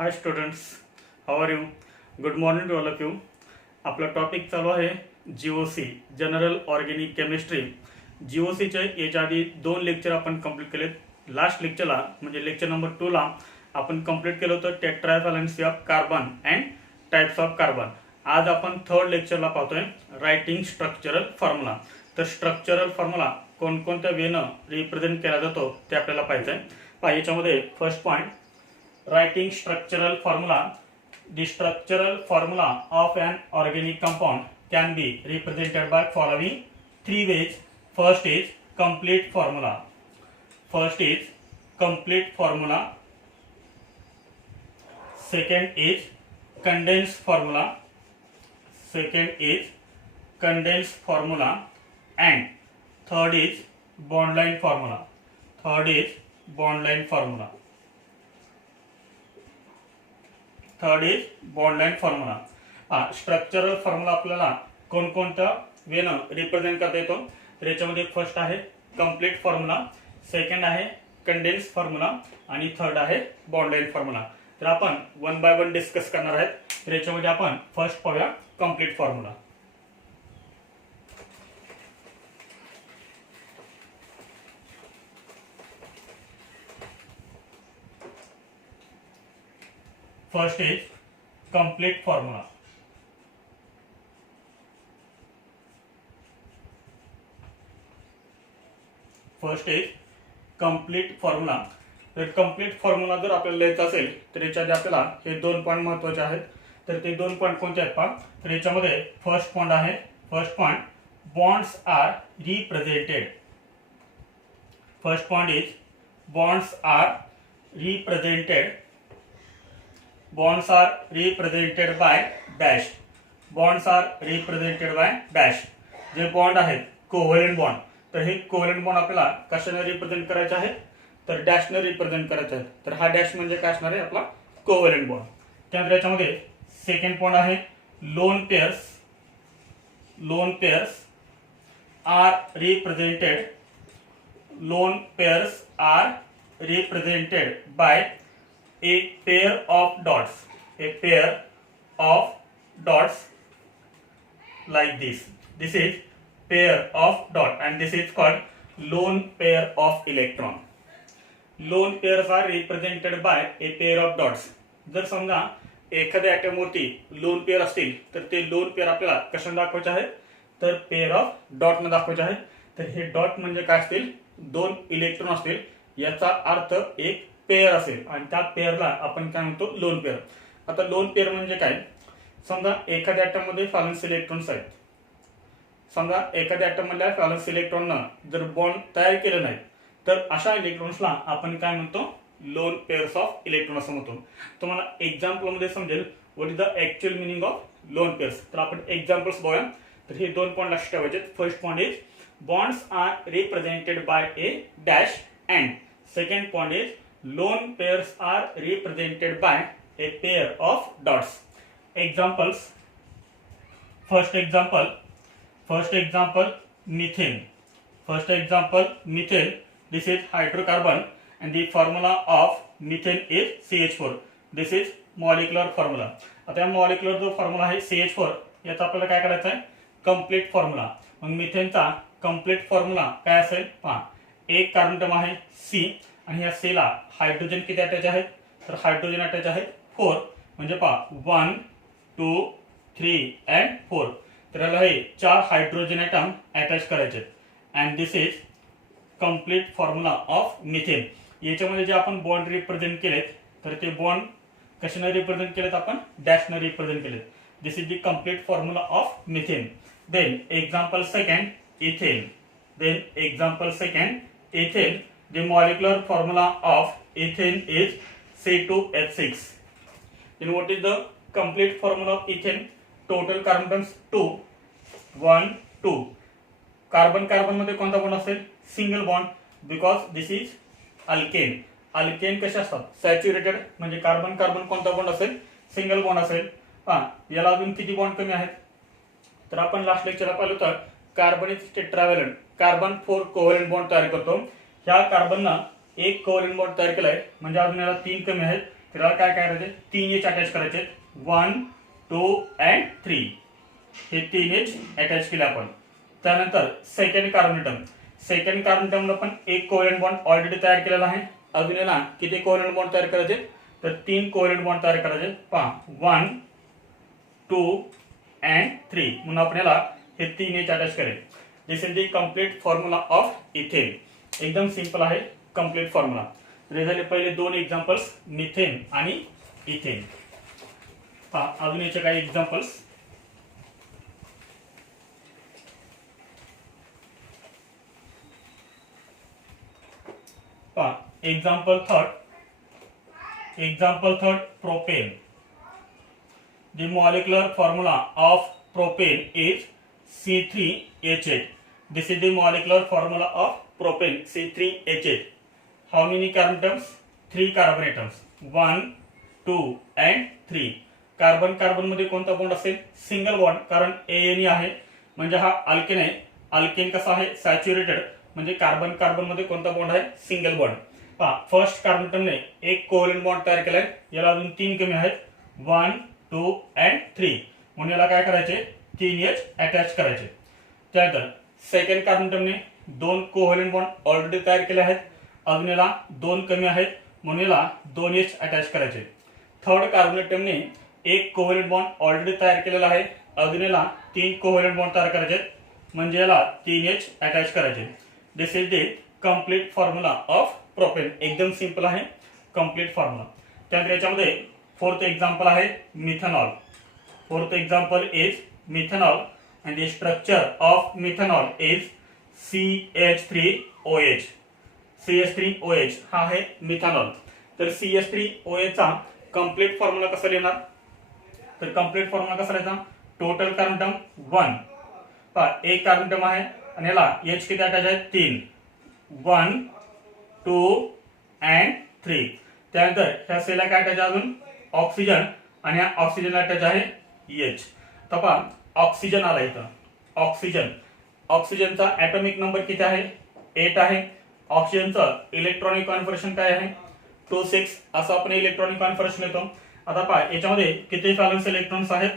High students, how are you? Good morning to all of you. आपला topic चालू आहे GOC general organic chemistry. GOCचे याच्या आधी 2 लेक्चर आपण कंप्लीट केलेत. लास्ट लेक्चरला म्हणजे लेक्चर नंबर 2ला आपण कंप्लीट केलं होतं tetravalency of carbon and types of carbon. आज आपण थर्ड लेक्चरला पाहतोय रायटिंग स्ट्रक्चरल फॉर्म्युला. तर स्ट्रक्चरल फॉर्म्युला कोणकोणत्या वेनं रिप्रेझेंट केला जातो ते आपल्याला पाहायचं आहे. पहा याच्यामध्ये first point writing structural formula. The structural formula of an organic compound can be represented by following 3 ways. First is complete formula. Second is condensed formula. And third is bond line formula. Third is bond line formula. Structural formula आपल्याला कोणकोणत्या वेनं represent करता येतो. तर याच्यामध्ये first आहे complete formula, second आहे condense formula आणि थर्ड आहे बॉन्ड लाइन फॉर्म्युला. तर आपण वन बाय वन डिस्कस करणार आहेत. तर याच्यामध्ये आपण फर्स्ट पाहूया complete formula. First is complete formula. तर कंप्लीट फॉर्म्युला जर आपल्याला लिहायचा असेल तर याच्यामध्ये आपल्याला हे 2 पॉईंट महत्त्वाचे आहेत. तर ते 2 पॉईंट कोणते आहेत पहा. तर याच्यामध्ये first point bonds are represented. First point is bonds are represented by dash. जे बॉन्ड आहेत कोव्हॅलेंट बॉन्ड, तर हे कोव्हॅलेंट बॉन्ड आपल्याला कशाने रिप्रेझेंट करायचे आहेत तर डॅशने रिप्रेझेंट करायचे आहेत. तर हा डॅश म्हणजे काय असणार आहे आपला कोव्हॅलेंट बॉन्ड. त्यानंतर याच्यामध्ये सेकंड पॉईंट आहे lone pairs are represented by a pair of dots like this. This is pair of dot and this is called lone pair of electron. Lone pairs are represented by a pair of dots. जर समजा एखाद्या item वरती lone pair असतील तर ते lone pair आपल्याला कशाने दाखवायचे आहे तर पेअर ऑफ डॉट ने दाखवायचे आहे. तर हे डॉट म्हणजे काय असतील 2 इलेक्ट्रॉन असतील. याचा अर्थ एक पेअर असेल आणि त्या पेअरला आपण काय म्हणतो लोन पेअर. आता लोन पेअर म्हणजे काय, समजा एखाद्या ॲटम मध्ये व्हॅलेन्स इलेक्ट्रॉन्स आहेत. समजा एखाद्या ॲटम मधल्या व्हॅलेन्स इलेक्ट्रॉननं जर बॉन्ड तयार केलं नाही तर अशा इलेक्ट्रॉन्सला आपण काय म्हणतो लोन पेअर्स ऑफ इलेक्ट्रॉन असं म्हणतो. तुम्हाला एक्झाम्पल मध्ये समजेल what is the actual meaning of loan pairs. तर आपण एक्झाम्पल्स बघूया. तर हे 2 पॉईंट लक्षात ठेवायचे. First point is bonds are represented by a dash and second point is lone pairs are represented by a pair of dots. Examples. First example methane. This is hydrocarbon and the formula of methane is CH4. This is molecular formula. आता molecular जो formula आहे CH4 याचा आपल्याला काय करायचं आहे complete formula. मग मिथेनचा complete formula काय असेल पहा. एक कार्बन अटम आहे C आणि या C ला हायड्रोजन किती अटॅच आहेत तर हायड्रोजन अटॅच आहेत 4. म्हणजे पहा 1 2 3 अँड 4. तर याला हे 4 हायड्रोजन ॲटम अटॅच करायचे. And this is complete formula of methane. याच्यामध्ये जे आपण बॉन्ड रिप्रेझेंट केलेत तर ते बॉन्ड कशाने रिप्रेझेंट केलेत आपण डॅशने रिप्रेझेंट केलेत. This is the complete formula of methane. Then example second ethane. The molecular formula of ethane is C2H6. Then what is the complete formula of ethane? Total carbon atoms 2 1 2. Carbon मध्ये कोणता bond असेल single bond because this is alkane. Alkane कसे असतात saturated म्हणजे carbon कोणता bond असेल single bond असेल. याला अजून किती बॉन्ड कमी आहेत तर आपण लास्ट लेक्चरला पाहिलं होतं carbon is tetravalent. Carbon 4 covalent bond तयार करतो. ह्या कार्बनना एक कोव्हॅलेंट बॉन्ड तयार केलाय म्हणजे अजून याला 3 कमी आहेत तर याला काय करायचे, 3 एच अटॅच करायचे, 1 2 अँड 3, हे 3 एच अटॅच केले आपण. त्यानंतर second carbon atom, second carbon एटमला पण एक कोव्हॅलेंट बॉन्ड ऑलरेडी तयार केलेला आहे. अजून याला किती कोव्हॅलेंट बॉन्ड तयार करायचे, तर 3 कोव्हॅलेंट बॉन्ड तयार करायचे. पहा 1 2 अँड 3 म्हणून आपण याला हे 3 एच अटॅच करेल. This is the complete formula of ethane. एकदम सिंपल आहे कंप्लीट फॉर्म्युला. हे झाले पहिले 2 एक्झाम्पल्स, मिथेन आणि इथेन. पहा अजून याचे काही एक्झाम्पल्स. पहा example third, propane. The molecular formula of propane is C3H8. This is the molecular formula of propane, C3H8. How many carbon atoms? 3 carbon atoms, 1 2 and 3. Carbon carbon मध्ये कोणता bond असेल, single bond, कारण एएनई आहे म्हणजे हा alkane आहे. Alkane कसा आहे, सॅच्युरेटेड, म्हणजे कार्बन कार्बन मध्ये कोणता बॉन्ड आहे, सिंगल बॉन्ड. पहा फर्स्ट कार्बन एटमने एक कोव्हॅलेंट बॉन्ड तयार केलाय, याला अजून 3 कमी आहेत, 1 2 अँड 3, म्हणून याला काय करायचे, 3 एच अटॅच करायचे. त्यानंतर सेकंड कार्बन एटमने 2 कोव्हॅलेंट बॉन्ड ऑलरेडी तयार केले आहेत, अजून याला 2 कमी आहेत, म्हणून याला 2 एच अटॅच करायचे. थर्ड कार्बन एटमने एक कोव्हॅलेंट बॉन्ड ऑलरेडी तयार केलेला आहे, अजून याला 3 कोव्हॅलेंट बॉन्ड तयार करायचे, म्हणजे याला 3 एच अटॅच करायचे. This is the complete formula of propane. एकदम सिंपल आहे कंप्लीट फॉर्म्युला. त्यानंतर याच्यामध्ये फोर्थ एक्झाम्पल आहे methanol. Fourth example is methanol and the structure of methanol is CH3OH. CH3OH हा आहे मिथेनॉल. तर CH3OH चा कंप्लीट फॉर्म्युला कसा लिहिणार, तर कंप्लीट फॉर्म्युला कसा लिहायचा, टोटल कार्बन एटम 1. पहा एक कार्बन एटम आहे आणि याला H किती अटॅच आहे, 3, 1 2 अँड 3. त्यानंतर ह्या सेलला काय अटॅच आहे, अजून ऑक्सिजन, आणि या ऑक्सिजनला अटॅच आहे H. तर पहा ऑक्सिजन आला इथं, ऑक्सिजन, ऑक्सिजनचा ॲटॉमिक नंबर किती आहे, 8 आहे. ऑक्सिजनचं इलेक्ट्रॉनिक कॉन्फिगरेशन काय आहे, 2 6, असं आपण इलेक्ट्रॉनिक कॉन्फिगरेशन येतो. आता पहा याच्यामध्ये किती व्हॅलेन्स इलेक्ट्रॉन्स आहेत,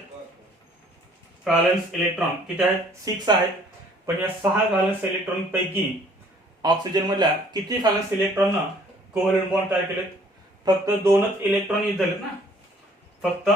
व्हॅलेन्स इलेक्ट्रॉन किती आहेत, 6 आहेत. पण या 6 व्हॅलेन्स इलेक्ट्रॉन पैकी ऑक्सिजन मधल्या किती व्हॅलेन्स इलेक्ट्रॉन कोव्हॅलेंट बॉन्ड तयार केलेत, फक्त 2च इलेक्ट्रॉन यूज झालेत ना, फक्त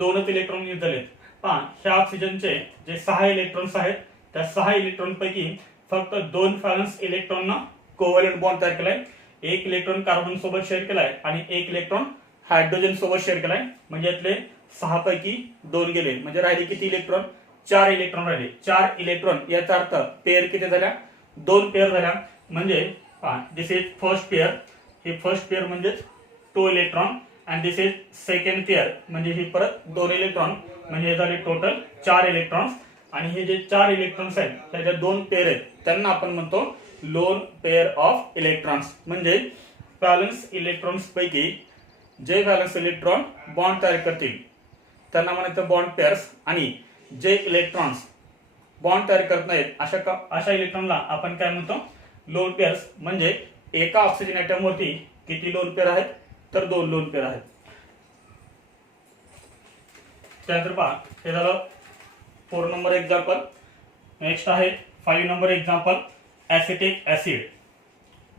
2च इलेक्ट्रॉन यूज झालेत. पहा ह्या ऑक्सिजनचे जे 6 इलेक्ट्रॉन्स आहेत, त्या 6 इलेक्ट्रॉन पैकी फक्त 2 व्हॅलेन्स इलेक्ट्रॉन कोव्हॅलेंट बॉन्ड तयार केलाय. एक इलेक्ट्रॉन कार्बन सोबत शेअर केलाय आणि एक इलेक्ट्रॉन हायड्रोजन सोबत शेअर केलाय, म्हणजे यातले 6 पैकी 2 गेले, म्हणजे राहिले किती इलेक्ट्रॉन, 4 इलेक्ट्रॉन राहिले. 4 इलेक्ट्रॉन याचा अर्थ पेअर किती झाल्या, 2 पेअर झाल्या. म्हणजे दिस इज फर्स्ट पेअर, हे फर्स्ट पेअर म्हणजे 2 electron, and this is second pair, म्हणजे ही परत 2 इलेक्ट्रॉन, म्हणजे हे झाले टोटल 4 इलेक्ट्रॉन्स. आणि हे जे 4 इलेक्ट्रॉन्स आहेत त्याच्या 2 पेअर आहेत, त्यांना आपण म्हणतो लोन पेअर ऑफ इलेक्ट्रॉन्स. म्हणजे व्हॅलेन्स इलेक्ट्रॉन्स पैकी जे व्हॅलेन्स इलेक्ट्रॉन बॉन्ड तयार करतील त्यांना म्हणायचं बॉन्ड पेअर्स, आणि जे इलेक्ट्रॉन्स बॉन्ड तयार करत नाहीत अशा इलेक्ट्रॉनला आपण काय म्हणतो, लोन पेअर्स. म्हणजे एका ऑक्सिजन ॲटम वरती किती लोन पेअर आहेत, तर 2 लोन पेअर आहेत. त्यानंतर पहा हे झालं 4 नंबर एक्झाम्पल. नेक्स्ट आहे 5 number example, acetic acid.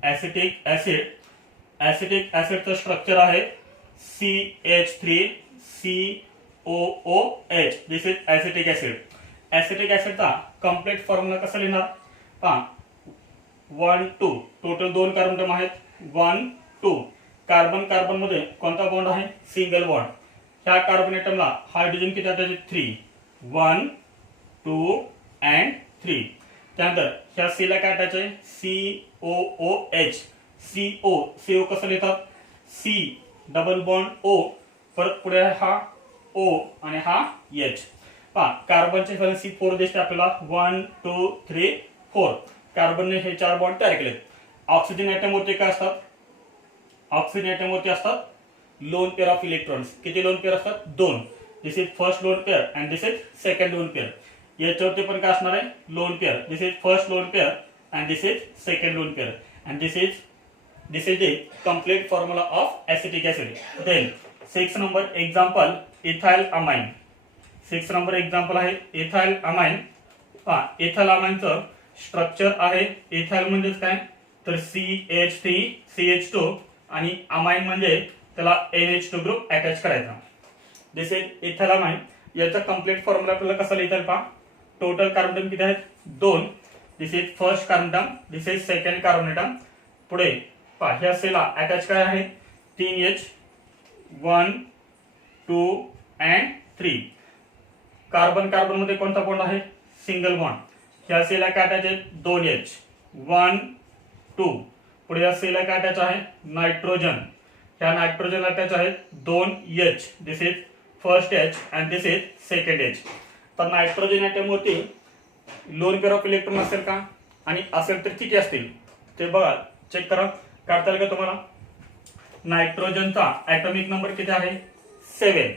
Acetic acid, acetic ऍसिडचं स्ट्रक्चर आहे CH3COOH. This is acetic acid. Acetic ऍसिडचा कंप्लीट फॉर्म्युला कसा लिहिणार, पहा 1 2, टोटल 2 कार्बन एटम आहेत, 1 2. कार्बन कार्बन मध्ये कोणता बॉन्ड आहे, सिंगल बॉन्ड. ह्या कार्बन एटमला हायड्रोजन किती अटॅच, 3, 1 2 अँड 3. त्यानंतर ह्या सी ला काय अटॅच आहे, COOH. CO कसं लिहितात, C डबल बॉन्ड O, परत पुढे हा O आणि हा H. पहा कार्बनचे व्हॅलेन्स 4 दिसते आपल्याला, 1 2 3 4. कार्बनने हे 4 बॉन्ड तयार केलेत. ऑक्सिजन ॲटम वरती काय असतात, ऑक्सिजन ॲटम वरती असतात लोन पेअर ऑफ इलेक्ट्रॉन्स. किती लोन पेअर असतात, 2. This is first lone pair and this is second lone pair. याच्यावरती पण काय असणार आहे, lone pair. This is first lone pair and this is second lone pair, and this is This is the complete formula of acetic acid. Then 6 number example ethylamine. 6 number example आहे ethylamine. ethylamine structure आहे ethyl म्हणजे काय तर CH3CH2 आणि amine म्हणजे त्याला NH2 group attach करायचा. दिस is इथाइलामाइन. याचा कंप्लीट फॉर्म्युला आपल्याला कसा लिहिता येईल पहा. टोटल कार्बन ॲटम किती आहेत 2. This is first carbon atom, this is second carbon atom. पुढे पहा ह्या सेला अटॅच काय आहे 3H 1 2 and 3. कार्बन कार्बन मध्ये कोणता बॉन्ड आहे सिंगल बॉन्ड. ह्या सेला काय अटॅच आहे 2H 1 2. पुढे या सेला काय अटॅच आहे नायट्रोजन. ह्या नायट्रोजन अटॅच आहे 2H. This is first H and this is second H. तर नायट्रोजन ॲटम वरती लोन पेअर ऑफ इलेक्ट्रॉन असेल का आणि असेल तर किती असतील ते बघा चेक करा. काढता येईल का तुम्हाला. नायट्रोजनचा ॲटॉमिक नंबर किती आहे 7.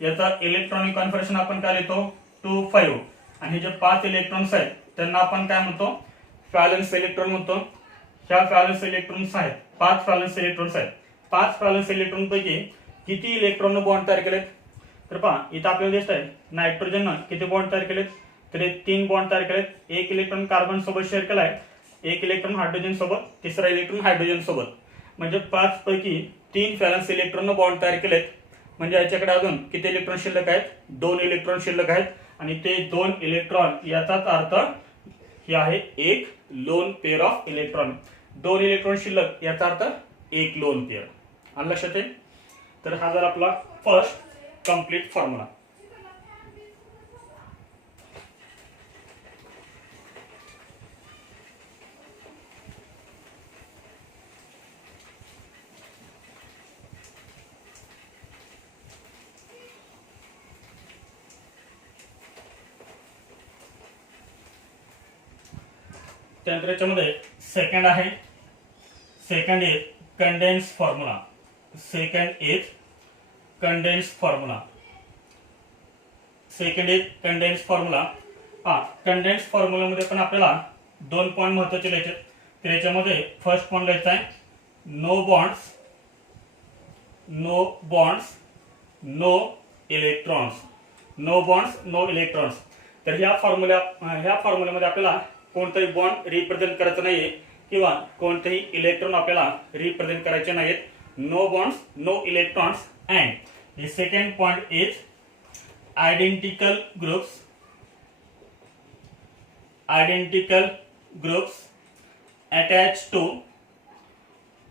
याचा इलेक्ट्रॉनिक कॉन्फिगरेशन आपण काय लिहितो 2 5. आणि जे 5 इलेक्ट्रॉन्स आहेत त्यांना आपण काय म्हणतो व्हॅलेन्स इलेक्ट्रॉन म्हणतो. ह्या व्हॅलेन्स इलेक्ट्रॉन्स आहेत 5 व्हॅलेन्स इलेक्ट्रॉन्स आहेत. 5 व्हॅलेन्स इलेक्ट्रॉन पैकी किती इलेक्ट्रॉन बॉन्ड तयार केलेत तर पहा इथं आपल्याला दिसत आहे नायट्रोजन किती बॉन्ड तयार केलेत तर 3 बॉन्ड तयार केलेत. एक इलेक्ट्रॉन कार्बन सोबत शेअर केलाय, एक इलेक्ट्रॉन हायड्रोजन सोबत, तिसरा इलेक्ट्रॉन हायड्रोजन सोबत. म्हणजे 5 पैकी 3 व्हॅलेन्स इलेक्ट्रॉन बॉन्ड तयार केलेत. म्हणजे याच्याकडे अजून किती इलेक्ट्रॉन शिल्लक आहेत 2 इलेक्ट्रॉन शिल्लक आहेत. आणि ते 2 इलेक्ट्रॉन याचाच अर्थ हे आहे एक loan pair of electron. 2 electron शिल्लक याचा अर्थ एक लोन पेअर. आणि लक्षात येईल. तर हा झाला आपला फर्स्ट कंप्लीट फॉर्म्युला. त्यानंतर याच्यामध्ये सेकंड आहे. Second is condense formula. Second is condense formula. Second is condense formula. Condense फॉर्म्युलामध्ये पण आपल्याला 2 पॉइंट महत्वाचे लिहायचे. तर याच्यामध्ये फर्स्ट पॉइंट लिहायचा आहे no bonds, no bonds, no electrons. No bonds, no electrons. तर ह्या फॉर्म्युल्यामध्ये आपल्याला कोणताही बॉन्ड रिप्रेझेंट करायचं नाहीये किंवा कोणतेही इलेक्ट्रॉन आपल्याला रिप्रेझेंट करायचे नाहीत. No bonds, no electrons. And the second point is identical groups. Identical groups attached to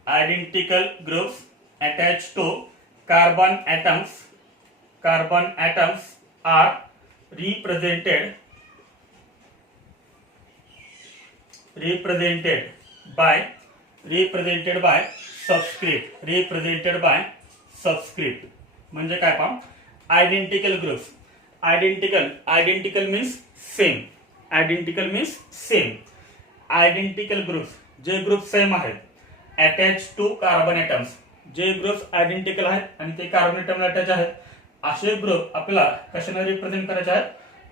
identical groups attached to carbon atoms. Carbon atoms are represented by subscript. represented by subscript म्हणजे काय पहा identical groups. Identical means same. Identical means same. Identical groups जे group same आहेत attach to carbon atoms. जे groups identical आहेत आणि ते carbon ॲटमला attach आहेत असे ग्रुप आपल्याला कशाने रिप्रेझेंट करायचे आहेत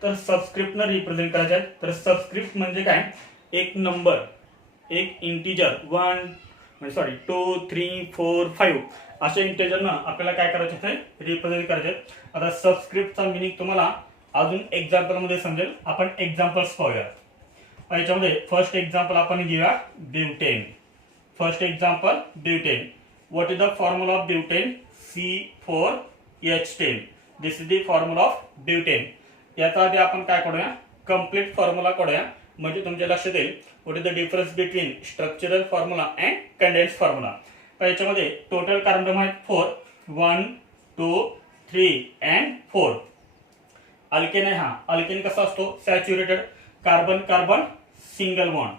तर सबस्क्रिप्टने रिप्रेझेंट करायचे आहेत. तर सबस्क्रिप्ट म्हणजे काय एक नंबर, एक इंटिजर 2 3 4 5 अशा इंटिजरनं आपल्याला काय करायचे आहे रिप्रेझेंट करायचे. आता सबस्क्रिप्टचा मिनिंग तुम्हाला अजून एक्झाम्पल मध्ये समजेल. आपण एक्झाम्पल्स पाहूया. याच्यामध्ये फर्स्ट एक्झाम्पल आपण घेऊया butane. First example butane. What is the formula of butane C4H10. This is the formula of butane. याचा आधी आपण काय करूया कंप्लीट फॉर्म्युला करूया म्हणजे तुमच्या लक्षात येईल what is the difference between structural formula and condense formula. तर याच्यामध्ये टोटल कार्बन आहेत 4 1 2 3 and 4. अल्केन आहे. हा अल्केन कसा असतो saturated carbon carbon single bond.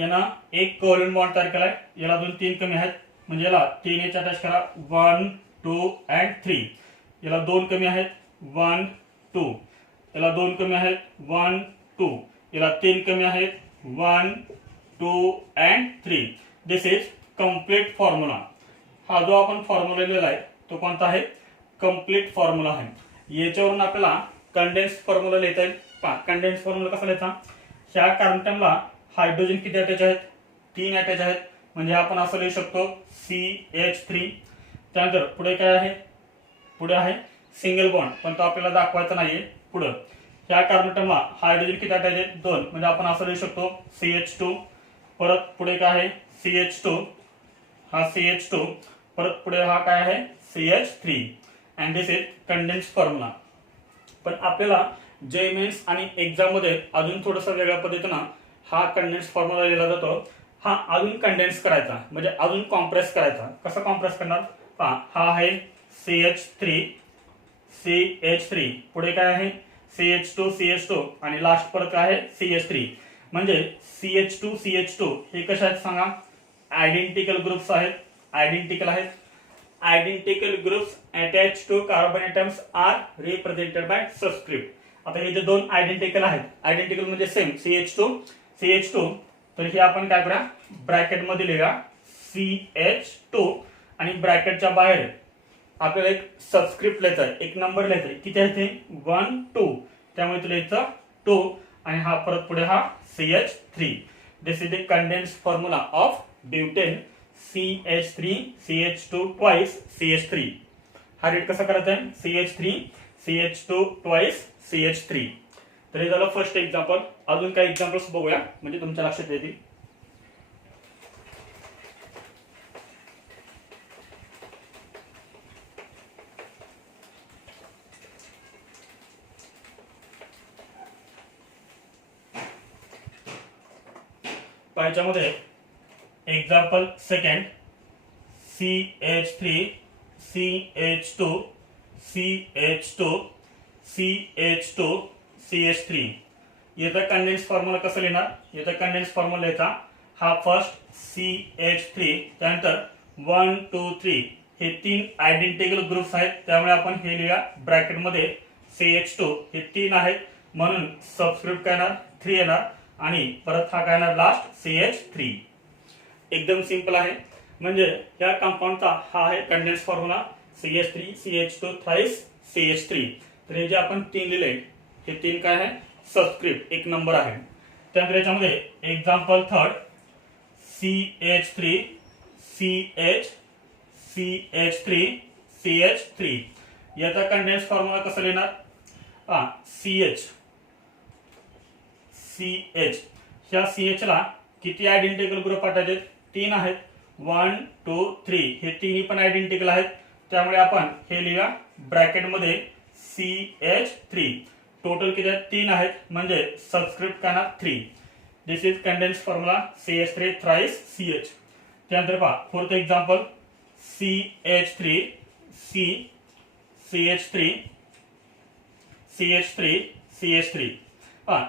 यानं एक कोव्हॅलेंट बॉन्ड तयार केलाय. याला अजून 3 कमी आहेत म्हणजे याला 3H अटॅच करा 1 2 and 3. याला 2 कमी आहेत 1 2. याला 2 कमी आहेत 1 2. याला 3 कमी आहेत 1 2 and 3. This is complete formula. हा जो आपण फॉर्म्युला लिहिला आहे तो कोणता आहे कंप्लीट फॉर्म्युला आहे. याच्यावरून आपल्याला कंडेन्स फॉर्म्युला लिहिता येईल. कंडेन्स फॉर्म्युला कसा लिहायचा ह्या कार्बन ला हायड्रोजन किती अटॅच आहेत 3 अटॅच आहेत. म्हणजे आपण असं लिहू शकतो CH3. त्यानंतर पुढे काय आहे, पुढे आहे सिंगल बॉन्ड, पण तो आपल्याला दाखवायचा नाहीये. पुढे ह्या कार्बन ॲटमला हायड्रोजन किती अटॅच आहेत, 2, म्हणजे आपण असं लिहू शकतो CH2. परत पुढे काय आहे CH2, हा CH2. परत पुढे हा काय आहे CH3. And this is condense formula. पण आपल्याला जे मेन्स आणि एक्झाम मध्ये अजून थोडंसं वेगळ्या पद्धतीनं हा कंडेन्स फॉर्म्युला लिहिला जातो. हा अजून कंडेन्स करायचा, म्हणजे अजून कॉम्प्रेस करायचा. कसं कॉम्प्रेस करणार पहा, हा आहे CH3. पुढे काय आहे CH2 आणि लास्ट परत काय आहे CH3. म्हणजे CH2 हे कशा आहेत सांगा, आयडेंटिकल ग्रुप्स आहेत. आयडेंटिकल आहेत. Identical groups attach to carbon atoms are represented by subscript. आता हे जे दोन आयडेंटिकल आहेत, आयडेंटिकल म्हणजे सेम CH2, तर हे आपण काय करूया ब्रॅकेट मध्ये लिहूया CH2 आणि ब्रॅकेटच्या बाहेर आपल्याला एक सबस्क्रिप्ट लिहायचा आहे, एक नंबर लिहायचा आहे. किती आहे ते 1 2, त्यामुळे तुला लिहायचं 2 आणि हा परत पुढे हा CH3. This is the condense formula of butane CH2 twice CH3. हा रेट कसा करायचा आहे CH2 ट्वाइस CH3. तर हे झालं फर्स्ट एक्झाम्पल. अजून काही एक्झाम्पल्स बघूया म्हणजे तुमच्या लक्षात येतील. याच्यामध्ये example second CH3 CH2 CH3. याचा कंडेन्स फॉर्म्युला कसं लिहिणार, याचा कंडेन्स फॉर्म्युला लिहायचा. हा फर्स्ट CH3, त्यानंतर 1 2 3 हे 3 आयडेंटिकल ग्रुप्स आहेत, त्यामुळे आपण हे लिहूया ब्रॅकेट मध्ये CH2 हे 3 आहेत म्हणून सबस्क्रिप्ट काय येणार 3 येणार आणि परत हा काय येणार लास्ट CH3. एकदम सिंपल आहे. म्हणजे या कंपाऊंडचा हा आहे condense formula CH3 CH2 thrice CH3. तर हे जे आपण 3 लिहिले हे 3 काय आहे सबस्क्रिप्ट, एक नंबर आहे. त्यानंतर याच्यामध्ये एक्झाम्पल थर्ड CH3 याचा कंडेन्स फॉर्म्युला कसं लिहिणार CH ह्या CH ला किती आयडेंटिकल ग्रुप अटॅच आहेत 3 आहेत. 1 2 3 हे तिन्ही पण आयडेंटिकल आहेत, त्यामुळे आपण हे लिहूया ब्रॅकेट मध्ये CH3. टोटल किती आहेत 3 आहेत म्हणजे सबस्क्रिप्ट काय ना 3. This is condense formula CH3 thrice CH. त्यानंतर पहा फोर्थ एक्झाम्पल CH3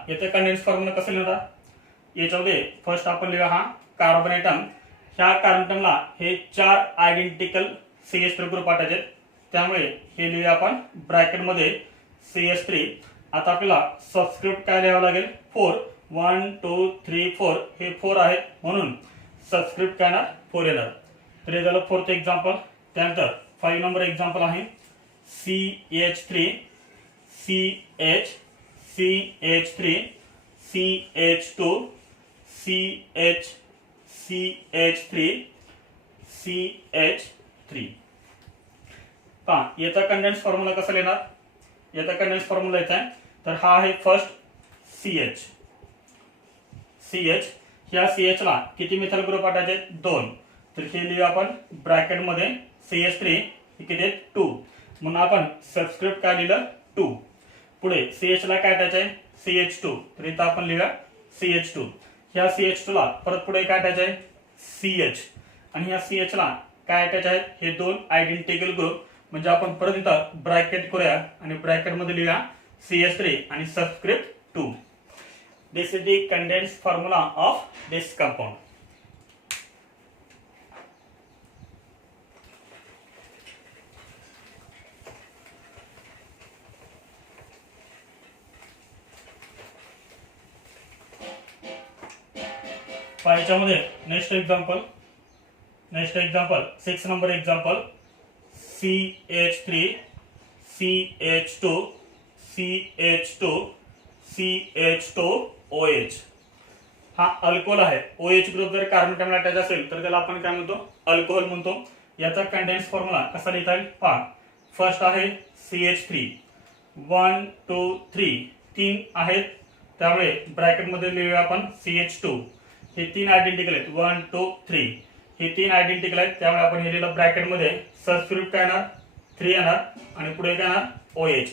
याचा कंडेन्स फॉर्म्युला कसं लिहिणार, याच्यामध्ये फर्स्ट आपण लिहूया हा कार्बन ॲटम. ह्या कार्बन ॲटमला हे 4 आयडेंटिकल CH3 ग्रुप अटॅच आहेत, त्यामुळे हे लिहूया आपण ब्रॅकेट मध्ये CH3. आता आपल्याला सबस्क्रिप्ट काय लिहावं लागेल 4. 1 2 3 4 हे 4 आहेत म्हणून सबस्क्रिप्ट काय येणार 4 येणार. तर हे झालं फोर्थ एक्झाम्पल. त्यानंतर 5 नंबर एक्झाम्पल आहे CH3 CH2 CH3 पहा याचा कंडेन्स फॉर्म्युला कसा लिहिणार, याचा कंडेन्स फॉर्म्युला याचा आहे. तर हा आहे फर्स्ट CH ह्या CH ला किती मिथाइल ग्रुप अटॅच आहेत 2, तर हे लिहूया आपण ब्रॅकेट मध्ये CH3 हे किती आहेत 2 म्हणून आपण सबस्क्रिप्ट काय लिहिलं 2. पुढे CH ला काय अटॅच आहे CH2, तर इथं आपण लिहूया CH2. ह्या CH2 ला परत पुढे काय अटॅच आहे CH आणि ह्या CH ला काय अटॅच आहेत हे 2 आयडेंटिकल ग्रुप, म्हणजे आपण परत इथं ब्रॅकेट करूया आणि ब्रॅकेट मध्ये लिहूया CH3 आणि subscript 2. This is the condensed formula of this compound. याच्यामध्ये next example 6 number example CH3 CH2 OH. हा अल्कोहोल आहे. OH ग्रुप जर कार्बन अटॅमला अटॅच असेल तर त्याला आपण काय म्हणतो, अल्कोहोल म्हणतो. याचा कंडेन्स फॉर्म्युला कसा लिहिता येईल पहा. फर्स्ट आहे CH3, 1 2 3 तीन आहेत, त्यामुळे ब्रॅकेटमध्ये लिहूया आपण CH2. हे तीन आयडेंटिकल आहेत, 1 2 3 हे तीन आयडेंटिकल आहेत, त्यामुळे आपण हे लिहिलं ब्रॅकेटमध्ये. सबस्क्रिप्ट काय येणार 3 येणार आणि पुढे काय येणार OH.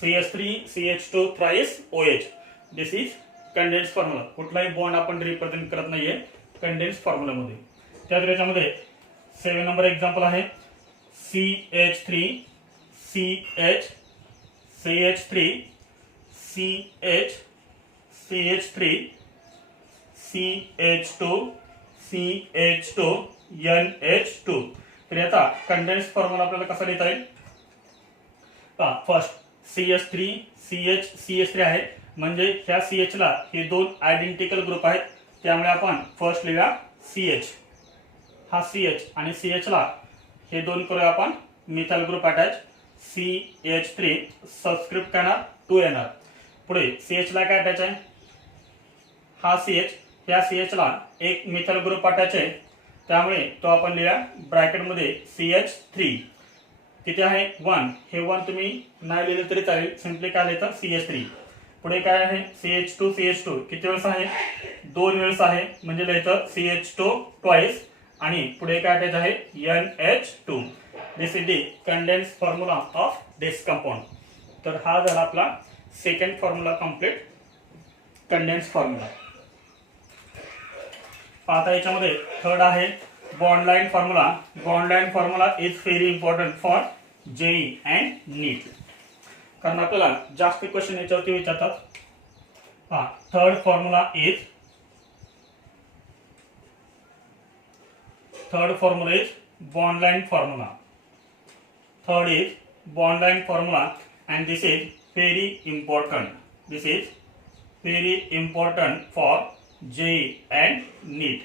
CH3 CH2 thrice OH. This is condense formula. कुठलाही बॉन्ड आपण रिप्रेझेंट करत नाहीये कंडेन्स फॉर्म्युलामध्ये. त्याच्यामध्ये 7 नंबर एक्झाम्पल आहे CH3 CH CH3 CH CH3 CH2 CH2 NH2. तर याचा कंडेन्स फॉर्म्युला आपल्याला कसा लिहिता येईल पहा. फर्स्ट CH3 CH CH3 आहे, म्हणजे ह्या CH ला हे दोन आयडेंटिकल ग्रुप आहेत, त्यामुळे आपण फर्स्ट लिहूया CH. हा CH आणि CH ला हे दोन करूया आपण methyl group attach CH3. Subscript काय येणार 2 येणार. पुढे CH ला काय अटॅच आहे, हा CH. ह्या CH ला एक मिथाइल ग्रुप अटॅच आहे, त्यामुळे तो आपण लिहूया ब्रॅकेटमध्ये CH3. किती आहे 1. हे 1 तुम्ही नाही लिहिलं तरी चालेल, सिंपली काय लिहायचं CH3. पुढे काय आहे CH2 CH2 किती वेळेस आहे 2 वेळेस आहे, म्हणजे लिहायचं CH2 ट्वाइस आणि पुढे काय अटॅच आहे NH2. This is the condense formula of this compound. तर हा झाला आपला second formula complete, condense formula. आता याच्यामध्ये थर्ड आहे bond line formula. Bond line formula is very important for JEE and NEET, कारण आपल्याला जास्त क्वेश्चन याच्यावरती विचारतात. हा third formula is bond line formula. Third is bond line formula, and this is very important. This is very important for JEE and NEET.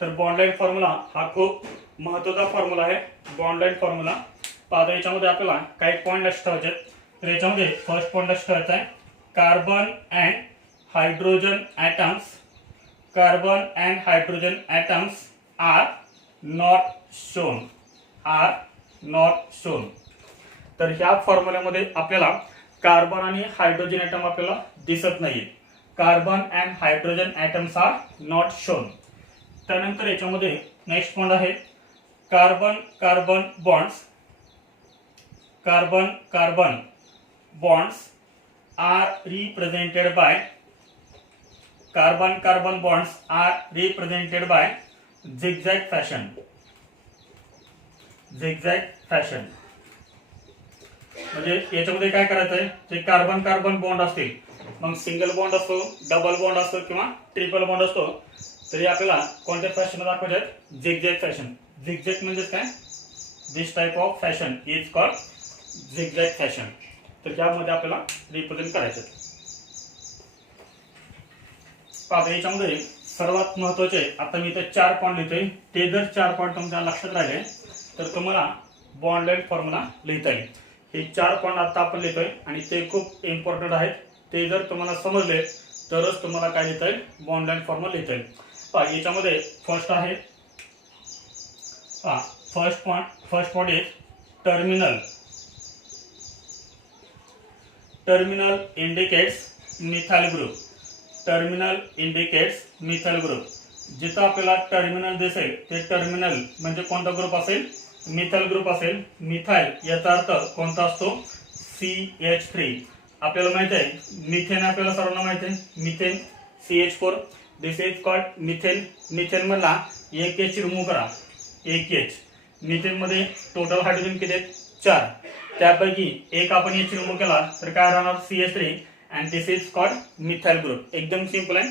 तर bond line formula हा खूप महत्त्वाचा फॉर्म्युला आहे. बॉन्ड लाइन फॉर्म्युला आता याच्यामध्ये आपल्याला काही point लक्षात ठेवायचे. तर याच्यामध्ये फर्स्ट पॉइंट लक्षात ठेवायचा आहे carbon and hydrogen atoms. Carbon and hydrogen atoms are not shown. Are not shown. तर ह्या फॉर्म्युल्यामध्ये आपल्याला कार्बन आणि हायड्रोजन ॲटम आपल्याला दिसत नाहीये. Carbon and hydrogen atoms are not shown. त्यानंतर याच्यामध्ये नेक्स्ट पॉइंट आहे carbon carbon bonds. Carbon carbon bonds are represented by carbon bonds are represented by zigzag fashion. Zigzag fashion. म्हणजे याच्यामध्ये काय करायचं आहे, जे कार्बन बॉन्ड असतील, मग सिंगल बॉन्ड असतो, डबल बॉन्ड असतो किंवा ट्रिपल बॉन्ड असतो, तरी आपल्याला कोणत्या फॅशन दाखवायचे आहेत, झिगझॅग फॅशन. झिगझॅग म्हणजे काय, this type of fashion is called zigzag fashion. तर त्यामध्ये आपल्याला रिप्रेझेंट करायचं. आता याच्यामध्ये सर्वात महत्वाचे आता मी इथे 4 पॉइंट लिहितोय. ते जर 4 पॉइंट तुमच्या लक्षात राहिले तर तुम्हाला बॉन्ड लाइन फॉर्म्युला लिहिता येईल. हे 4 पॉइंट आता आपण लिहितोय आणि ते खूप इम्पॉर्टंट आहेत. ते जर तुम्हाला समजले तरच तुम्हाला काय लिहिता येईल, बॉन्ड लाइन फॉर्म्युला लिहिता येईल. पहा याच्यामध्ये फर्स्ट आहे first point is terminal. Terminal indicates methyl group. Terminal indicates methyl group. जिथं आपल्याला टर्मिनल दिसेल ते टर्मिनल म्हणजे कोणता ग्रुप असेल, मिथाइल ग्रुप असेल. मिथाइल याचा अर्थ कोणता असतो, CH3. आपल्याला माहित आहे मिथेन, आपल्याला सर्वांना माहित आहे methane CH4. This is called methane. Methane मधला एक H रिमूव्ह करा, एक H. मिथेन मध्ये टोटल हायड्रोजन किती आहेत, 4. त्यापैकी एक आपण H रिमूव्ह केला तर काय राहणार, CH3. and this is called methyl group. एकदम सिंपल आहे.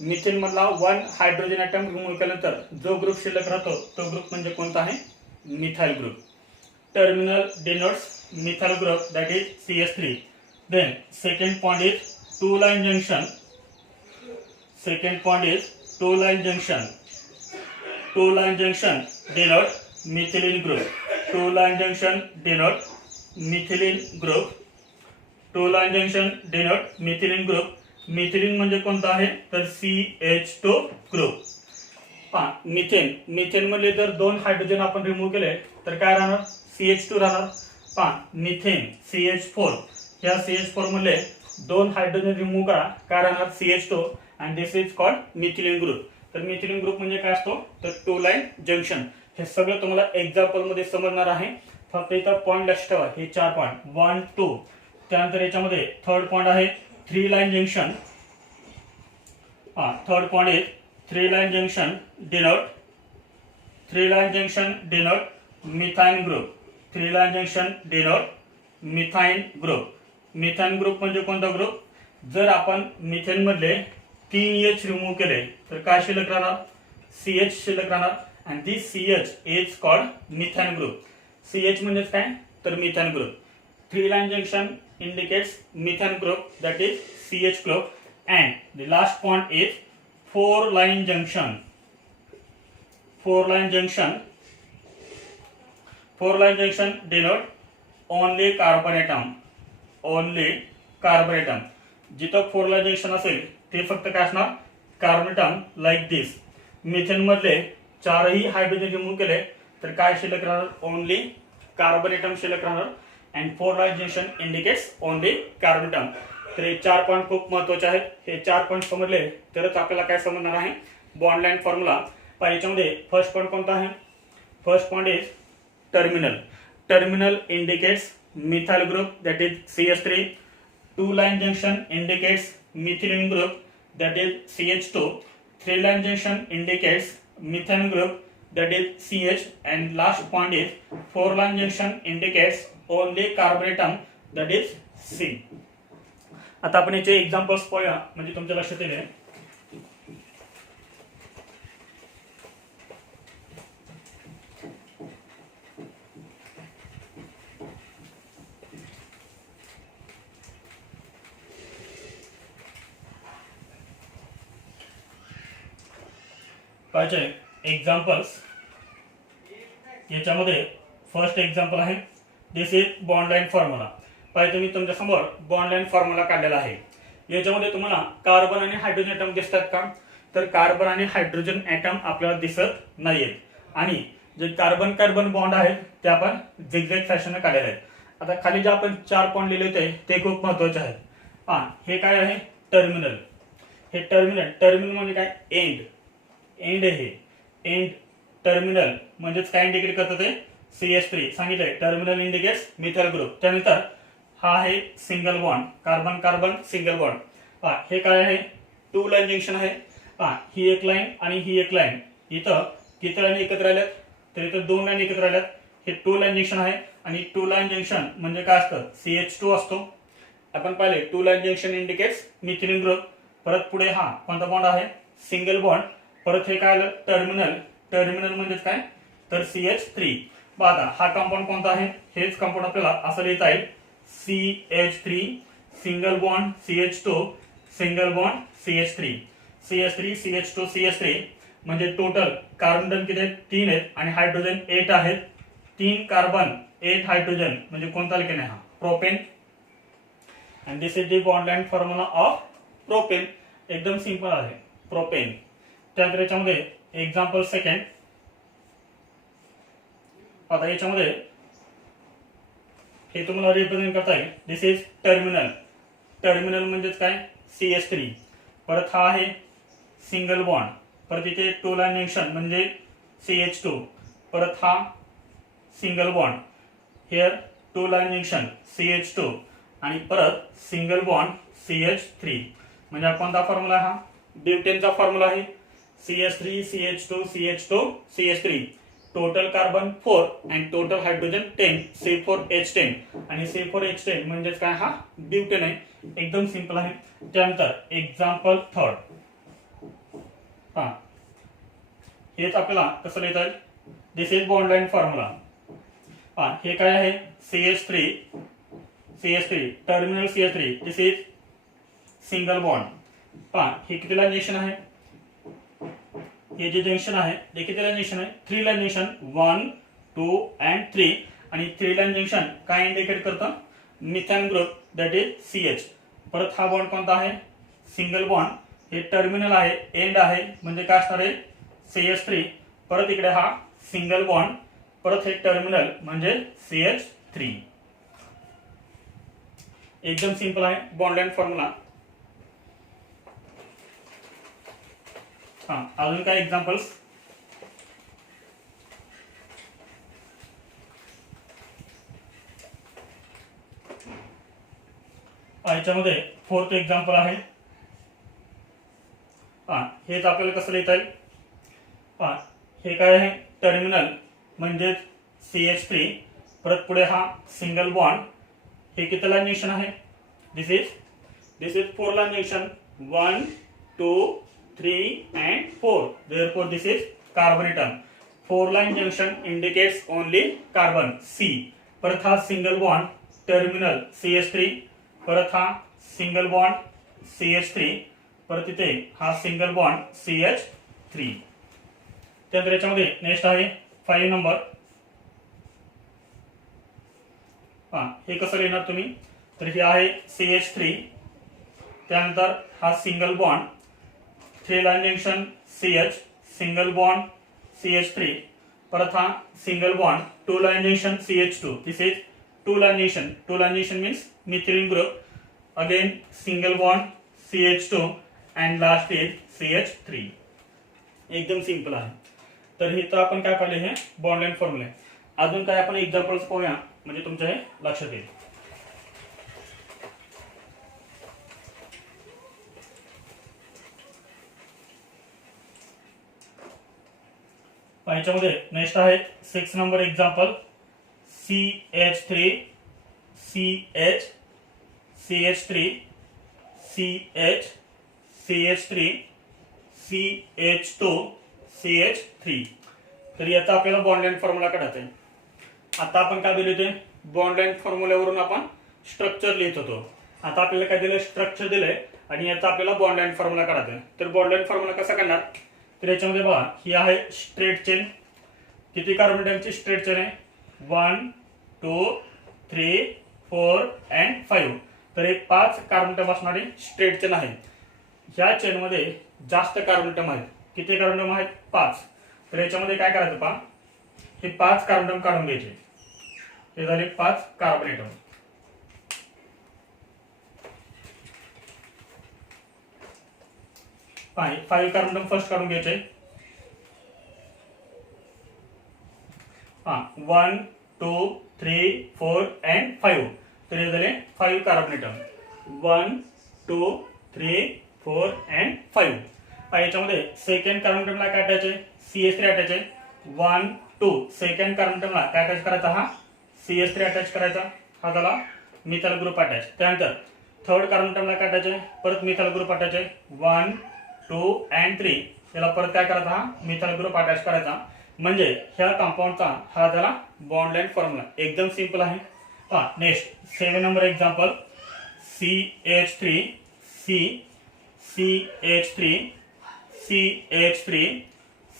मिथेन मधला 1 हायड्रोजन ॲटम रिमूव्ह केल्यानंतर जो ग्रुप शिल्लक राहतो तो ग्रुप म्हणजे कोणता आहे, methyl group. Terminal denotes methyl group, that is CH3. then second point is two line junction. Second point is two line junction. Two line junction denote methylene group. Two line junction denote methylene group. Two line junction denote methylene group, methylene म्हणजे कोणतं आहे तर CH2 group. पहा methane, methane मध्ये जर 2 hydrogen आपण remove केले तर काय राहणार CH2 राहणार. पहा मिथेन CH4, या CH4 मध्ये 2 हायड्रोजन रिमूव्ह करा, काय राहणार CH2 and this is called methylene group. तर मिथिलीन ग्रुप म्हणजे काय असतो तर 2 लाईन जंक्शन. हे सगळं तुम्हाला एक्झाम्पल मध्ये समजणार आहे. फक्त इथं पॉइंट लक्षात ठेवा, हे 4 पॉइंट 1 2. त्यानंतर याच्यामध्ये थर्ड पॉइंट आहे 3 line junction. Third point is 3 line junction denote 3 line junction denote methane group. 3 line junction denote methane group. Methine group म्हणजे कोणता ग्रुप, जर आपण मिथेन मधले 3H रिमूव्ह केले तर काय शिल्लक राहणार CH शिल्लक राहणार. And this CH is called methine group. CH म्हणजे काय तर methine group. 3 line junction indicates methane group, that is CH group. And the last point is 4 line junction. 4 line junction. 4 line junction denote only carbon atom. Only carbon atom. जिथं 4 line junction असेल ते फक्त काय असणार carbon atom like दिस. Methane मधले 4ही hydrogen remove केले तर काय शिल्लक राहणार ओनली कार्बन एटम शिल्लक राहणार. And 4 line junction indicates only carbon atom. तर हे 4 पॉइंट खूप महत्त्वाचे आहेत. हे 4 पॉइंट समजले तरच आपल्याला काय समजणार आहे बॉन्ड लाईन फॉर्म्युला. याच्यामध्ये फर्स्ट पॉइंट कोणता आहे, first point is terminal. Terminal indicates methyl group, that is CH3. 2 line junction indicates methylene group, that is CH2. 3 line junction indicates methane group, that is CH. And last point is 4 line junction indicates only carbon atom, that is C. आता आपण याचे examples पाहूया म्हणजे तुमच्या लक्षात येईल. पाहिजे examples. याच्यामध्ये फर्स्ट एक्झाम्पल आहे दिस इज बॉन्ड लाईन फॉर्म्युला. पाहिजे मी तुमच्या समोर बॉन्ड लाईन फॉर्म्युला काढलेला आहे. याच्यामध्ये तुम्हाला कार्बन आणि हायड्रोजन ॲटम दिसतात का तर कार्बन आणि हायड्रोजन ॲटम आपल्याला दिसत नाहीयेत. आणि जे कार्बन कार्बन बॉन्ड आहेत ते आपण झिगझॅग फॅशनने काढलेले आहेत. आता खाली जे आपण 4 पॉइंट लिहिले होते ते खूप महत्त्वाचे आहेत. हे काय आहे टर्मिनल. हे टर्मिनल, टर्मिनल म्हणजे काय एंड. एंड हे एंड टर्मिनल म्हणजेच काय इंडिकेट करतं ते CH3 सांगितलंय. Terminal indicates methyl group. त्यानंतर हा आहे single bond, carbon carbon single bond. हे काय आहे 2 लाईन जंक्शन आहे. ही एक लाईन आणि ही एक लाईन. इथं किती लाईन एकत्र आल्यात तर इथं 2 लाईन एकत्र आल्यात. हे 2 लाईन जंक्शन आहे. आणि 2 लाईन जंक्शन म्हणजे काय असतं CH2 असतो. आपण पाहिले 2 line junction indicates methylene group. परत पुढे हा कोणता बॉन्ड आहे सिंगल बॉन्ड. परत हे काय आलं टर्मिनल. टर्मिनल म्हणजेच काय तर CH3. बघा हा कंपाऊंड कोणता आहे हेच कंपाऊंड आपल्याला असं लिहिता येईल CH3 single bond CH2 single bond CH3. CH3 CH2 CH3 म्हणजे टोटल कार्बन किती आहेत 3 आहेत आणि हायड्रोजन 8 आहेत. 3 कार्बन 8 हायड्रोजन म्हणजे कोणता अल्केन आहे हा propane. And this is the bond line formula of propane. एकदम सिंपल आहे प्रोपेन. त्यानंतर याच्यामध्ये एक्झाम्पल सेकंड. आता याच्यामध्ये हे तुम्हाला रिप्रेझेंट करता येईल दिस इज टर्मिनल. टर्मिनल म्हणजेच काय CH3. परत हा आहे सिंगल बॉन्ड. परत इथे 2 लाईन जंक्शन म्हणजे CH2. परत हा single bond. Here 2 line junction CH2 आणि परत सिंगल बॉन्ड CH3. म्हणजे हा कोणता फॉर्म्युला हा ब्युटेनचा फॉर्म्युला आहे CH3 CH2 CH2 CH3. Total carbon 4 and total hydrogen 10 C4H10. आणि C4H10 म्हणजेच काय हा ब्युटेन आहे. एकदम सिंपल आहे. त्यानंतर एक्झाम्पल थर्ड. हेच आपल्याला कसं लिहिता येईल दिस इज बॉन्ड लाईन फॉर्म्युला. हे काय आहे CH3 terminal CH3 this is single bond. हे किती लाईन जंक्शन आहे हे जे जंक्शन आहे ते किती लाईन जंक्शन आहे 3 लाईन जंक्शन 1 2 अँड 3. आणि 3 लाईन जंक्शन काय इंडिकेट करतं मिथाइन ग्रुप दॅट इज CH. परत हा बॉन्ड कोणता आहे सिंगल बॉन्ड हे टर्मिनल आहे, एंड आहे, म्हणजे काय असणार आहे CH3. परत इकडे हा सिंगल बॉन्ड, परत हे टर्मिनल म्हणजे CH3. एकदम सिंपल आहे बॉन्ड लेंथ फॉर्म्युला. हा, अजून काय एक्झाम्पल्स? याच्यामध्ये फोर्थ एक्झाम्पल आहे. हेच आपल्याला कसं लिहिता येईल? हे काय आहे टर्मिनल म्हणजे CH3, परत पुढे हा सिंगल बॉन्ड. हे किती लाइन जंक्शन आहे? दिस is 4 line junction, 1 2 3 and 4. Therefore this is carbon atom. 4 line junction indicates only carbon C. परत हा सिंगल बॉन्ड टर्मिनल CH3, परत हा सिंगल बॉन्ड CH3, परत इथे हा सिंगल बॉन्ड CH3. त्यानंतर याच्यामध्ये नेक्स्ट आहे 5 नंबर. हे कसं लिहिणार तुम्ही? तर हे आहे CH3, त्यानंतर हा single bond, 3 line junction CH, single bond CH3, परत हा single bond 2 line junction CH2. This is 2 line junction. 2 line junction means methylene group. Again single bond CH2 and last is CH3. एकदम simple आहे. तर हे तर आपण काय पाहिले, हे बॉन्ड लेंथ फॉर्म्युला. अजून काय आपण एक्झाम्पल्स पाहूया म्हणजे तुमच्या हे लक्षात येईल. याच्यामध्ये नेक्स्ट आहे 6 number example. CH3 CH CH3 CH CH3 CH2 CH3. तर याचा आपल्याला बॉन्ड लेंथ फॉर्म्युला काढायचा आहे. आता आपण काय दिले होते? बॉन्ड लेंथ फॉर्म्युल्यावरून आपण स्ट्रक्चर लिहित होतो. आता आपल्याला काय दिलं? स्ट्रक्चर दिलंय आणि याचा आपल्याला बॉन्ड लेंथ फॉर्म्युला काढायचा आहे. तर बॉन्ड लेंथ फॉर्म्युला कसा काढणार? तर याच्यामध्ये बघा, ही आहे स्ट्रेट चेन. किती कार्बन ॲटमची स्ट्रेट चेन आहे? 1 2 3 4 and 5. तर हे 5 कार्बन ॲटम असणारी स्ट्रेट चेन आहे. ह्या चेन मध्ये जास्त कार्बन ॲटम आहेत. किती कार्बन ॲटम आहेत? 5. तर याच्यामध्ये काय करायचं पहा, हे 5 कार्बन ॲटम काढून घ्यायचे. हे झाले 5 कार्बन ॲटम. पहा, 5 कार्बन ॲटम फर्स्ट काढून घ्यायचे. 1 2 3 4 and 5. तर हे झाले 5 कार्बन ॲटम. 1 2 3 4 and 5. याच्यामध्ये सेकंड कार्बन ॲटमला काय अटॅच आहे? CH3 अटॅच आहे. 1 2 सेकंड कार्बन ॲटमला काय अटॅच करायचा? हा CH3 अटॅच करायचा. हा झाला मिथाइल ग्रुप अटॅच. त्यानंतर थर्ड कार्बन ॲटमला काय अटॅच आहे? परत मिथाइल ग्रुप अटॅच आहे. 1 2 and 3. याला परत काय करायचा? हा मिथाइल ग्रुप अटॅच करायचा. म्हणजे ह्या कंपाऊंडचा हा झाला बॉन्ड लेंथ फॉर्म्युला. एकदम सिंपल आहे. Next 7 number example. CH3 C CH3 CH3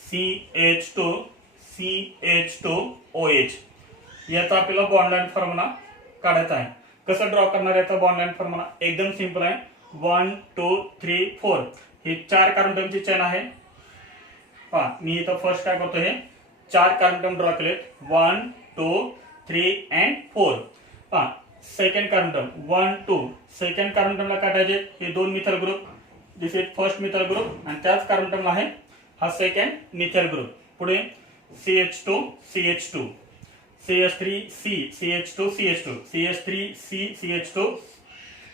CH2 CH2 OH. याचा आपल्याला बॉन्ड लेंथ फॉर्म्युला काढायचा आहे. कसं ड्रॉ करणार याचा बॉन्ड लेंथ फॉर्म्युला? एकदम सिंपल आहे. 1 2 3 4. हे 4 कार्बन ॲटमची चेन आहे. मी इथं फर्स्ट काय करतो, हे 4 कार्बन ॲटम ड्रॉ केलेत. 1 2 3 and 4. Second carbon atom 1 2. Second carbon ॲटमला काढायचे हे 2 methyl group. This is first methyl group आणि त्याच कार्बन ॲटमला आहे हा सेकंड मिथाइल ग्रुप. पुढे CH2 CH2 CH3 C CH2 CH2 CH3 C CH2.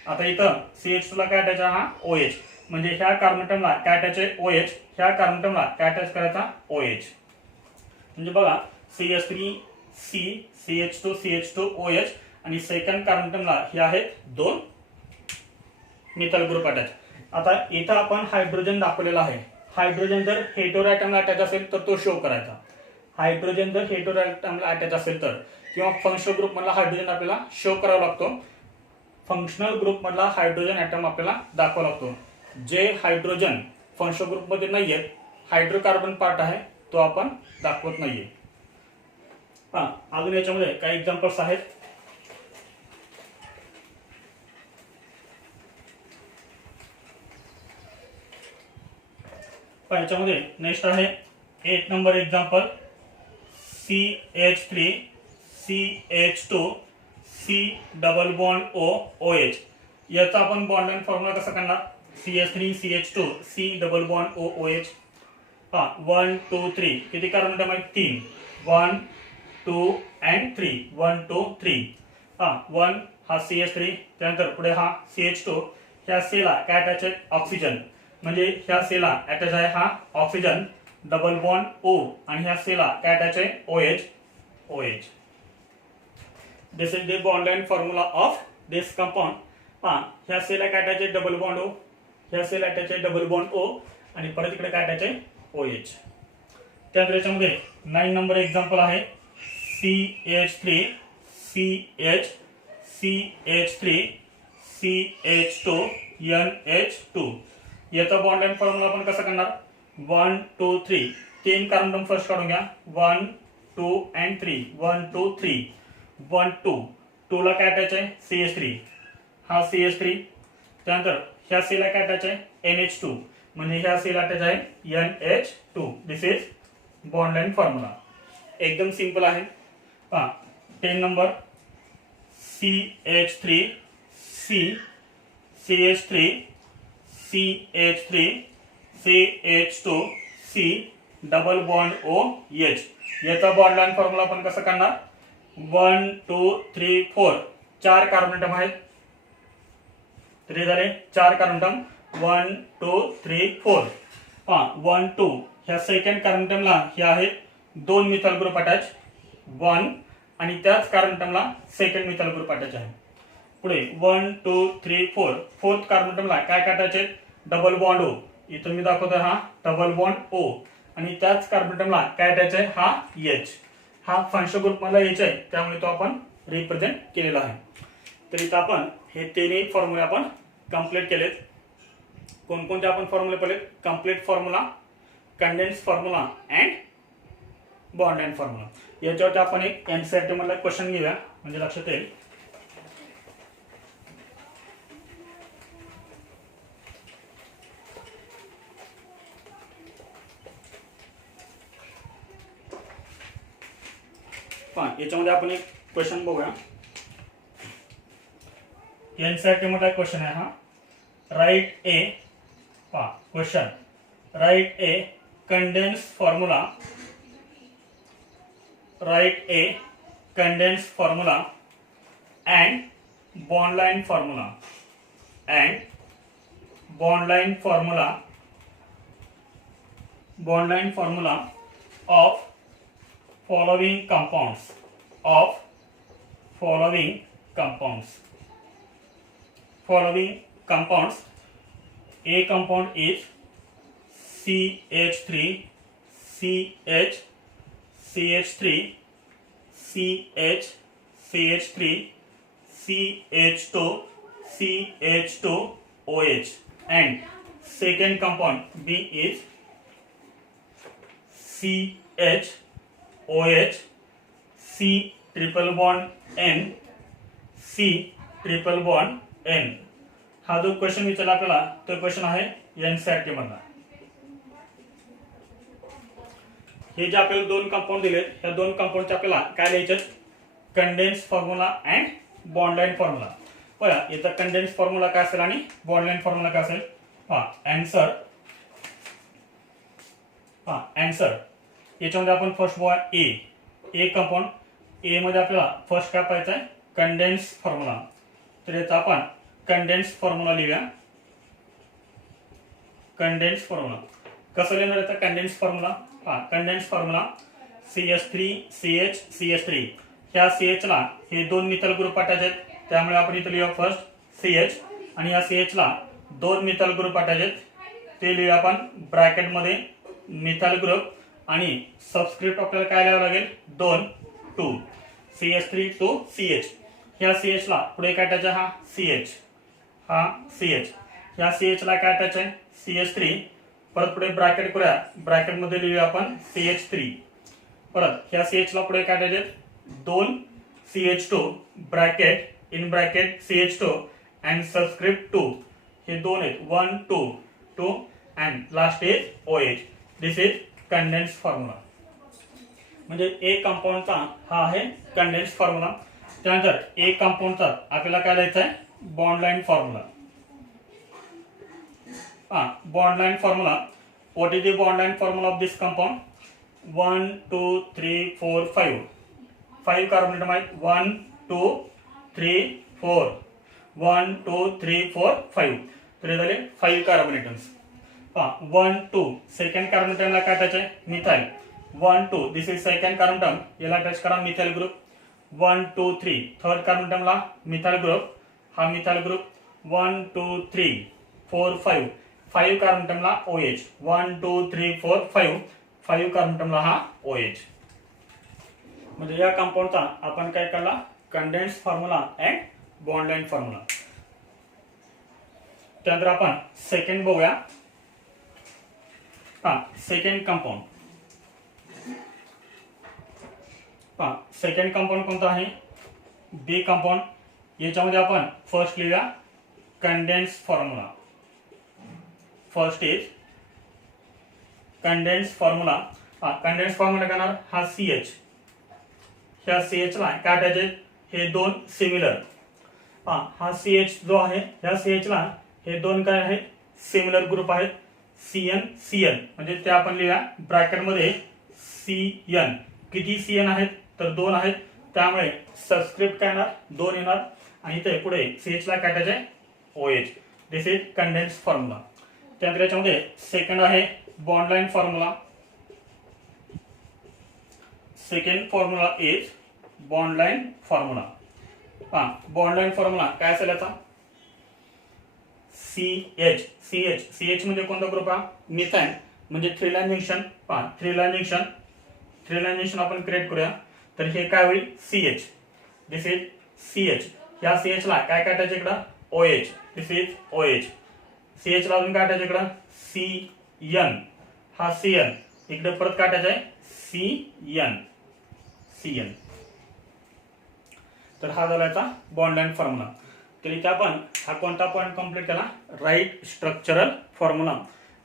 आता इथं CH2 ला काय अटॅच आहे? हा OH. म्हणजे ह्या कार्बन ॲटमला काय अटॅच आहे? OH. ह्या कार्बन ॲटमला काय अटॅच करायचा? OH. म्हणजे बघा CH3 C CH2 CH2 OH आणि सेकंड कार्बन ॲटमला हे आहेत 2 मिथाइल ग्रुप अटॅच. आता इथं आपण हायड्रोजन दाखवलेला आहे. हायड्रोजन जर हेटेरो ॲटमला अटॅच असेल तर तो शो करायचा. हायड्रोजन जर हेटेरो ॲटमला अटॅच असेल तर, किंवा फंक्शनल ग्रुप मधला हायड्रोजन आपल्याला शो करावा लागतो. फंक्शनल ग्रुप मधला हायड्रोजन ॲटम आपल्याला दाखवावा लागतो. जे हायड्रोजन फंक्शनल ग्रुप मध्ये नाहीयेत, हायड्रोकार्बन पार्ट आहे, तो आपण दाखवत नाहीये. अजून याच्यामध्ये काही एक्झाम्पल्स आहेत. याच्यामध्ये नेक्स्ट आहे 8 number example CH3 CH2 C double bond OH. याचा आपण बॉन्ड लाइन फॉर्म्युला कसा करणार? CH3 CH2 C double bond OH. 1 2 3 किती कार्बन अटम आहेत? 3. 1 2 and 3. 1 2 3. 1 हा CH3, त्यानंतर पुढे हा CH2. ह्या सेला काय अटॅच आहे? ऑक्सिजन. म्हणजे ह्या सेला अटॅच आहे हा ऑक्सिजन डबल बॉन्ड O आणि ह्या सेला काय अटॅच आहे? OH. This is the bond line formula of this compound. ह्या सेला काय अटॅच आहे? Double bond O. ह्या सेला अटॅच आहे डबल बॉन्ड O आणि परत इकडे काय अटॅच आहे? OH. त्यानंतर याच्यामध्ये 9 नंबर एक्झाम्पल आहे CH3 CH3 CH2 NH2. याचा बॉन्ड लाइन फॉर्म्युला आपण कसा करणार? 1 2 3 तीन कार्बन फर्स्ट काढून घ्या. 1 2 and 3. 1 2 3. 1 2 2 ला काय अटॅच आहे? CH3. हा CH3. त्यानंतर ह्या सेला काय अटॅच आहे? NH2. म्हणजे ह्या सेला अटॅच आहे NH2. This is bond line formula. एकदम सिंपल आहे. 10 number CH3 CH3 CH3 CH2 C double bond OH. याचा बॉन्ड लाइन फॉर्म्युला आपण कसं करणार? 1 2 3 4 चार कार्बन अटम आहेत. तरी झाले 4 कार्बन अटम. 1 2 3 4. 1 2 ह्या सेकंड कार्बन अटमला हे आहेत 2 मिथाइल ग्रुप अटॅच. 1 आणि त्याच कार्बन अटमला सेकंड मिथाइल ग्रुप अटॅच आहे. पुढे 1 2 3 4 फोर्थ कार्बन अटमला काय अटॅच आहे? Double bond O. इथं मी दाखवतोय हा डबल बॉन्ड O आणि त्याच कार्बन अटमला काय अटॅच आहे? हा H. हा फंक्शनल ग्रुप मधला H आहे, त्यामुळे तो आपण रिप्रेझेंट केलेला आहे. तर इथं आपण हे तिन्ही फॉर्म्युले आपण कंप्लीट केलेत. कोणकोणते आपण फॉर्म्युले पाहिलेत? Complete formula, condense formula and bond line formula. याच्यावरती आपण एक एनसीईआरटी मधला क्वेश्चन घेऊया म्हणजे लक्षात येईल. याच्यामध्ये आपण एक क्वेश्चन बघूया. एनसीईआरटी मधला क्वेश्चन आहे हा. Right A question right A condense formula. Right A condense formula and bond line formula of following compounds. A compound is CH3 CH3 CH3 CH2 OH and second compound B is CHOH C triple bond N C triple bond N. हा जो question विचारला आपल्याला तो question आहे NCERT मधला. हे जे आपल्याला दोन कंपाऊंड दिलेत, ह्या दोन कंपाऊंडचे आपल्याला काय लिहायचे? Condense formula and bond line formula. बघा याचा कंडेन्स फॉर्म्युला काय असेल आणि बॉन्ड लाइन फॉर्म्युला काय असेल? आन्सर याच्यामध्ये आपण फर्स्ट बघूया ए कंपाऊंड. ए मध्ये आपल्याला फर्स्ट काय पाहायचं आहे? Condense formula. तर याचा आपण कंडेन्स फॉर्म्युला लिहूया. कंडेन्स फॉर्म्युला कसं लिहिणार याचा condense formula? Condense formula CH3 ह्या CH ला हे दोन मिथाइल ग्रुप अटॅच आहेत, त्यामुळे आपण इथे लिहूया फर्स्ट CH आणि या CH ला दोन मिथाइल ग्रुप अटॅच आहेत, ते लिहूया आपण ब्रॅकेट मध्ये मिथाइल ग्रुप आणि सबस्क्रिप्ट आपल्याला काय लिहावं लागेल? 2 CH3 to CH. ह्या CH ला पुढे काय अटॅच आहे? हा CH. ह्या CH ला काय अटॅच आहे? CH3. परत पुढे ब्रॅकेट करूया, ब्रॅकेट मध्ये लिहूया आपण CH3. परत ह्या CH ला पुढे काय अटॅच आहेत? 2 CH2 bracket in bracket CH2 and subscript 2. हे दोन आहेत 1 2 2 and last is OH. This is condensed formula. म्हणजे ए कंपाऊंडचा हा आहे कंडेन्स फॉर्म्युला. त्यानंतर ए कंपाऊंडचा आपल्याला काय लिहायचा आहे, bond line formula. Bond line formula. What is the bond line formula of this compound? 1 2 3 4 5. 5 carbon atom आहेत. 1 2 3 4. 1 2 3 4 5. तर हे झाले 5 कार्बन एटम्स. 1 2 सेकंड कार्बन एटमला काय अटॅच आहे, methyl. 1 2 this is second carbon atom, याला अटॅच करा मिथाइल ग्रुप. 1 2 3 थर्ड कार्बन एटमला मिथाइल ग्रुप, हा मिथाइल ग्रुप. 1 2 3 4 5 5 कार्बन एटमला OH. 1 2 3 4 5 5 कार्बन एटमला हा OH. म्हणजे या कंपाऊंडचा आपण काय काढला, condense formula and bond line formula. त्यानंतर आपण सेकंड बघूया. Second compound. सेकंड कंपाऊंड कोणता आहे, बी कंपाऊंड. याच्यामध्ये आपण फर्स्ट लिहूया condense formula. First is condense formula. Condense formula करणार हा CH. ह्या CH ला काय अटॅच आहे, हे दोन सिमिलर. हा CH जो आहे, ह्या CH ला हे दोन काय आहेत, सिमिलर ग्रुप आहेत. CN CN म्हणजे ते आपण लिहूया ब्रॅकेट मध्ये CN. किती CN आहेत, तर 2 आहेत. त्यामुळे सबस्क्रिप्ट काय येणार, 2 येणार. आणि इथे पुढे CH ला काय अटॅच आहे, OH. This is condense formula. त्यानंतर याच्यामध्ये सेकंड आहे bond line formula. Second formula is bond line formula. Bond line formula काय असेल याचा, CH. CH CH म्हणजे कोणता ग्रुप हा, मिथाइल. म्हणजे 3 line junction. 3 line junction. 3 line junction आपण क्रिएट करूया. तर हे काय होईल, CH. This is CH. या CH ला काय काय अटॅच इकडं, OH. This is OH. CH ला अजून काय अटॅच इकडं, CN. हा CN. इकडे परत काय अटॅच आहे, CN. तर हा झाला याचा बॉन्ड लाइन फॉर्म्युला. तर इथे आपण हा कोणता पॉईंट कंप्लीट केला, राईट स्ट्रक्चरल फॉर्म्युला.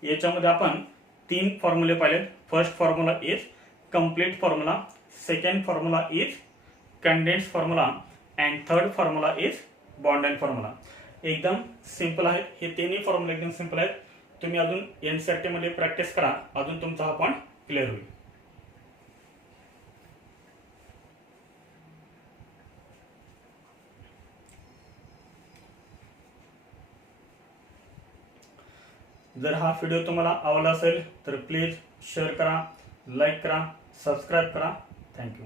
याच्यामध्ये आपण 3 फॉर्म्युले पाहिले. First formula is complete formula, second formula is condense formula and third formula is bond line formula. एकदम सिंपल आहे हे तिन्ही फॉर्म्युला, एकदम सिंपल आहेत. तुम्ही अजून NCERT मध्ये प्रॅक्टिस करा, अजून तुमचा हा पॉईंट क्लिअर होईल. जर हा व्हिडिओ तुम्हाला आवडला असेल तर प्लीज शेअर करा, लाईक करा, सबस्क्राईब करा. थँक्यू.